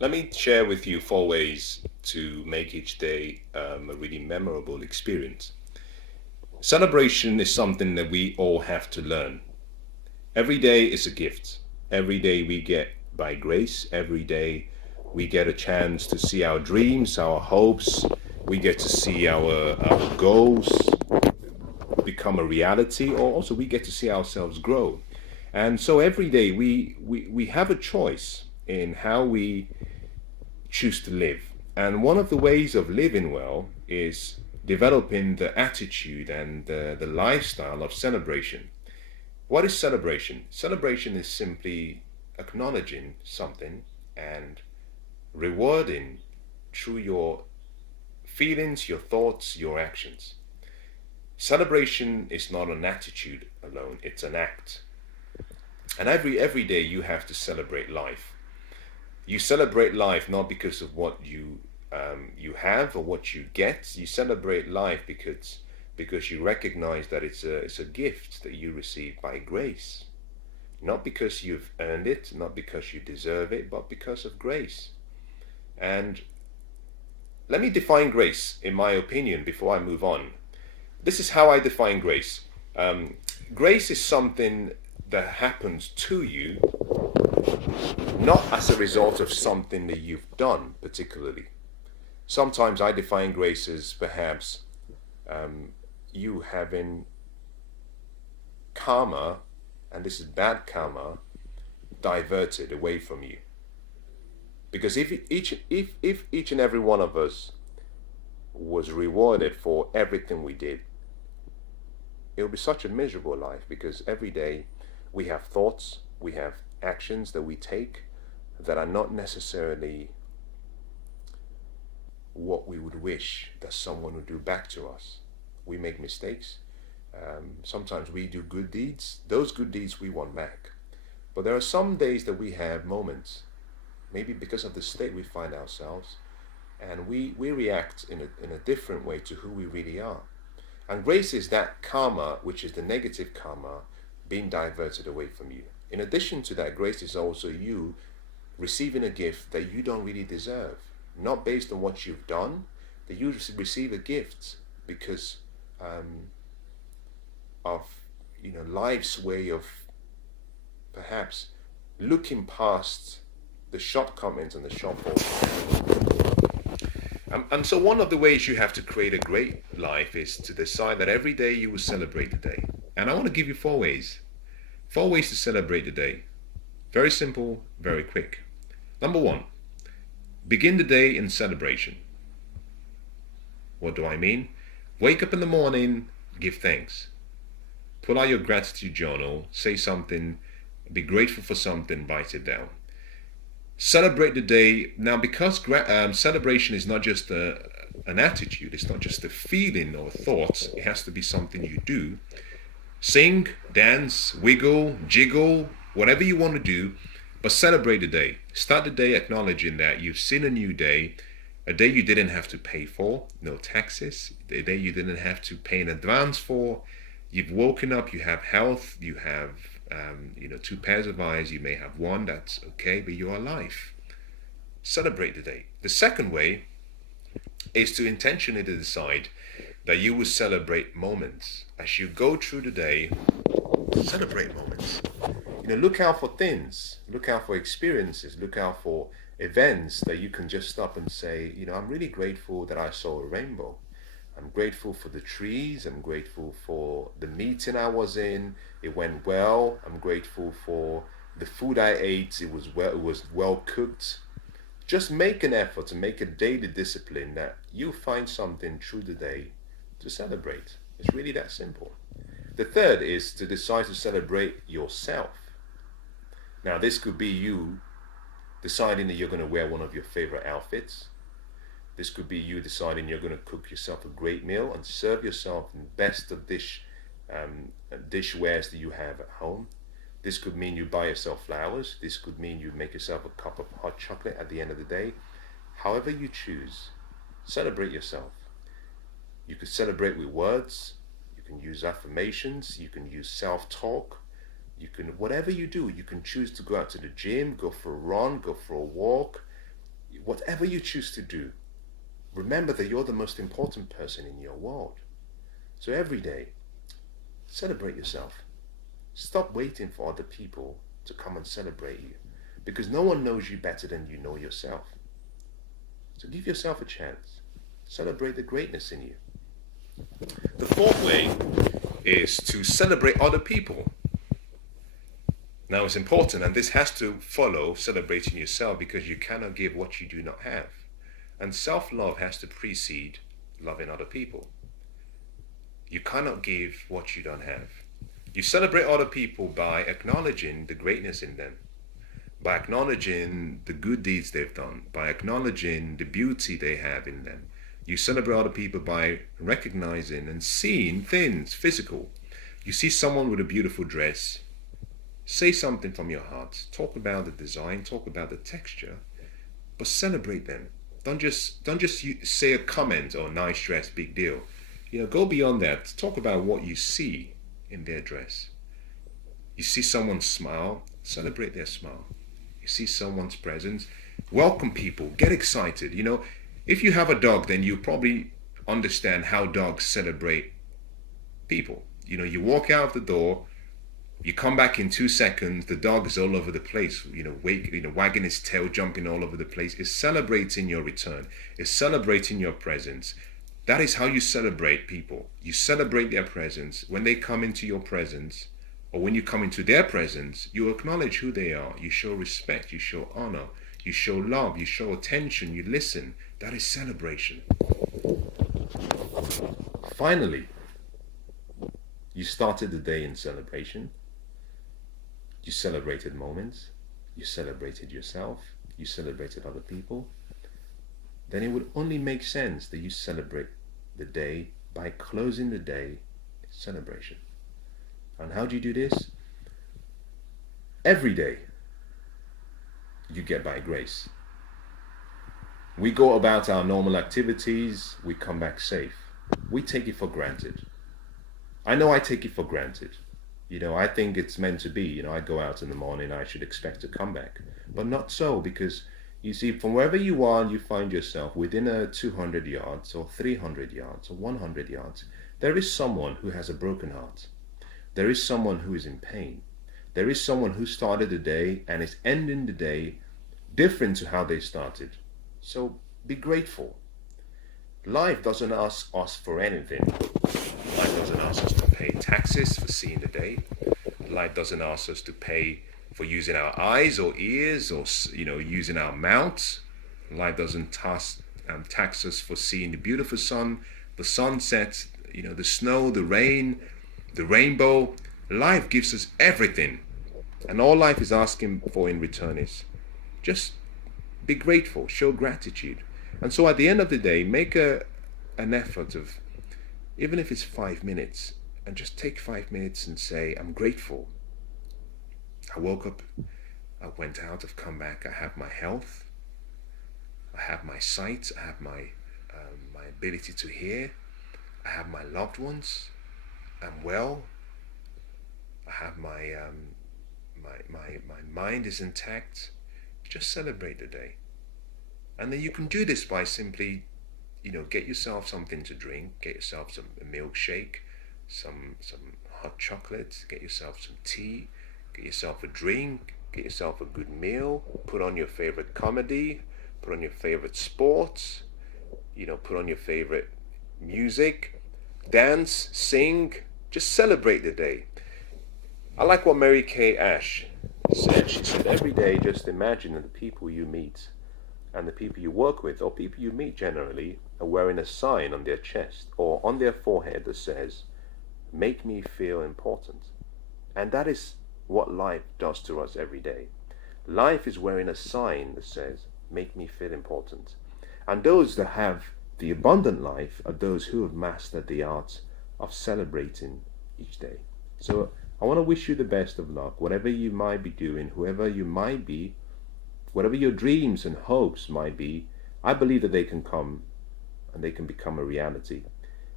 Let me share with you 4 ways to make each day a really memorable experience. Celebration is something that we all have to learn. Every day is a gift. Every day we get by grace. Every day we get a chance to see our dreams, our hopes. We get to see our goals become a reality, or also we get to see ourselves grow. And so every day we have a choice in how we choose to live. And one of the ways of living well is developing the attitude and the lifestyle of celebration. What is celebration? Celebration is simply acknowledging something and rewarding through your feelings, your thoughts, your actions. Celebration is not an attitude alone, it's an act. And every day you have to celebrate life. You celebrate life not because of what you have or what you get. You celebrate life because you recognize that it's a gift that you receive by grace, not because you've earned it, not because you deserve it, but because of grace. And let me define grace, in my opinion, before I move on. This is how I define grace. Grace is something that happens to you, not as a result of something that you've done particularly. Sometimes I define grace as perhaps you having karma, and this is bad karma, diverted away from you. Because if each and every one of us was rewarded for everything we did, it would be such a miserable life, because every day we have thoughts, we have actions that we take that are not necessarily what we would wish that someone would do back to us. We make mistakes. Sometimes we do good deeds. Those good deeds we want back. But there are some days that we have moments, maybe because of the state we find ourselves, and we react in a different way to who we really are. And grace is that karma, which is the negative karma, being diverted away from you. In addition to that, grace is also you receiving a gift that you don't really deserve, not based on what you've done, that you receive a gift because of life's way of perhaps looking past the shortcomings and the shortfalls. And so one of the ways you have to create a great life is to decide that every day you will celebrate the day. And I want to give you 4 ways. 4 ways to celebrate the day. Very simple, very quick. Number 1, begin the day in celebration. What do I mean? Wake up in the morning, give thanks. Pull out your gratitude journal, say something, be grateful for something, write it down. Celebrate the day. Now, because celebration is not just an attitude, it's not just a feeling or a thought, it has to be something you do. Sing, dance, wiggle, jiggle, whatever you want to do, but celebrate the day. Start the day acknowledging that you've seen a new day, a day you didn't have to pay for, no taxes, a day you didn't have to pay in advance for. You've woken up, you have health, you have 2 pairs of eyes, you may have one, that's okay, but you're alive. Celebrate the day. The second way is to intentionally decide that you will celebrate moments. As you go through the day, celebrate moments. Look out for things, look out for experiences, look out for events that you can just stop and say, I'm really grateful that I saw a rainbow. I'm grateful for the trees. I'm grateful for the meeting I was in. It went well. I'm grateful for the food I ate. It was well cooked. Just make an effort to make a daily discipline that you find something through the day to celebrate. It's really that simple. The third is to decide to celebrate yourself. Now, this could be you deciding that you're going to wear one of your favorite outfits. This could be you deciding you're going to cook yourself a great meal and serve yourself the best of dishwares that you have at home. This could mean you buy yourself flowers. This could mean you make yourself a cup of hot chocolate at the end of the day. However you choose, celebrate yourself. You could celebrate with words. You can use affirmations. You can use self-talk. Whatever you do, you can choose to go out to the gym, go for a run, go for a walk, Whatever you choose to do, remember that you're the most important person in your world. So every day, celebrate yourself. Stop waiting for other people to come and celebrate you, because no one knows you better than you know yourself. So give yourself a chance. Celebrate the greatness in you. The fourth way is to celebrate other people. Now it's important, and this has to follow celebrating yourself, because you cannot give what you do not have. And self-love has to precede loving other people. You cannot give what you don't have. You celebrate other people by acknowledging the greatness in them, by acknowledging the good deeds they've done, by acknowledging the beauty they have in them. You celebrate other people by recognizing and seeing things physical. You see someone with a beautiful dress, say something from your heart. Talk about the design, talk about the texture, but celebrate them. Don't just say a comment or nice dress, big deal. Go beyond that. Talk about what you see in their dress. You see someone smile, celebrate their smile. You see someone's presence, welcome people, get excited. If you have a dog, then you probably understand how dogs celebrate people. You walk out the door, you come back in 2 seconds, the dog is all over the place, wagging his tail, jumping all over the place. It's celebrating your return. It's celebrating your presence. That is how you celebrate people. You celebrate their presence. When they come into your presence, or when you come into their presence, you acknowledge who they are. You show respect, you show honor, you show love, you show attention, you listen. That is celebration. Finally, you started the day in celebration. You celebrated moments. You celebrated yourself. You celebrated other people. Then it would only make sense that you celebrate the day by closing the day in celebration. And how do you do this? Every day you get by grace. We go about our normal activities, we come back safe. We take it for granted. I know I take it for granted. I think it's meant to be. I go out in the morning, I should expect to come back. But not so, because you see, from wherever you are, you find yourself within a 200 yards or 300 yards or 100 yards. There is someone who has a broken heart. There is someone who is in pain. There is someone who started the day and is ending the day different to how they started. So be grateful. Life doesn't ask us for anything. Life doesn't ask us to pay taxes for seeing the day. Life doesn't ask us to pay for using our eyes or ears or using our mouths. Life doesn't tax us for seeing the beautiful sun, the sunset, the snow, the rain, the rainbow. Life gives us everything, and all life is asking for in return is just be grateful, show gratitude. And so at the end of the day, make an effort of, even if it's 5 minutes, and just take 5 minutes and say, I'm grateful. I woke up, I went out, I've come back, I have my health, I have my sight, I have my ability to hear, I have my loved ones, I'm well, I have my mind is intact. Just celebrate the day. And then you can do this by simply, get yourself something to drink, get yourself a milkshake, some hot chocolate, get yourself some tea, get yourself a drink, get yourself a good meal, put on your favorite comedy, put on your favorite sports, put on your favorite music, dance, sing, just celebrate the day. I like what Mary Kay Ash said. She said, every day just imagine that the people you meet and the people you work with, or people you meet generally, are wearing a sign on their chest or on their forehead that says, make me feel important. And that is what life does to us every day. Life is wearing a sign that says, make me feel important. And those that have the abundant life are those who have mastered the art of celebrating each day. So I want to wish you the best of luck, whatever you might be doing, whoever you might be, whatever your dreams and hopes might be. I believe that they can come and they can become a reality.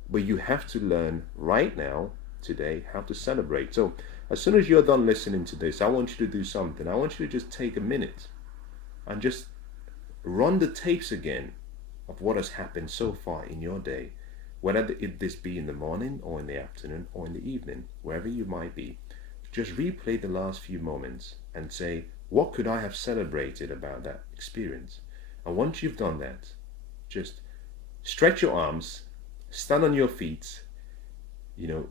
But you have to learn right now, today, how to celebrate. So as soon as you're done listening to this, I want you to do something. I want you to just take a minute and just run the tapes again of what has happened so far in your day, whether this be in the morning or in the afternoon or in the evening, wherever you might be. Just replay the last few moments and say, what could I have celebrated about that experience? And once you've done that, just stretch your arms, stand on your feet,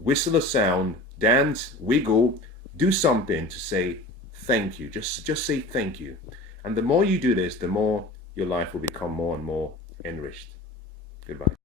whistle a sound, dance, wiggle, do something to say thank you. Just say thank you. And the more you do this, the more your life will become more and more enriched. Goodbye.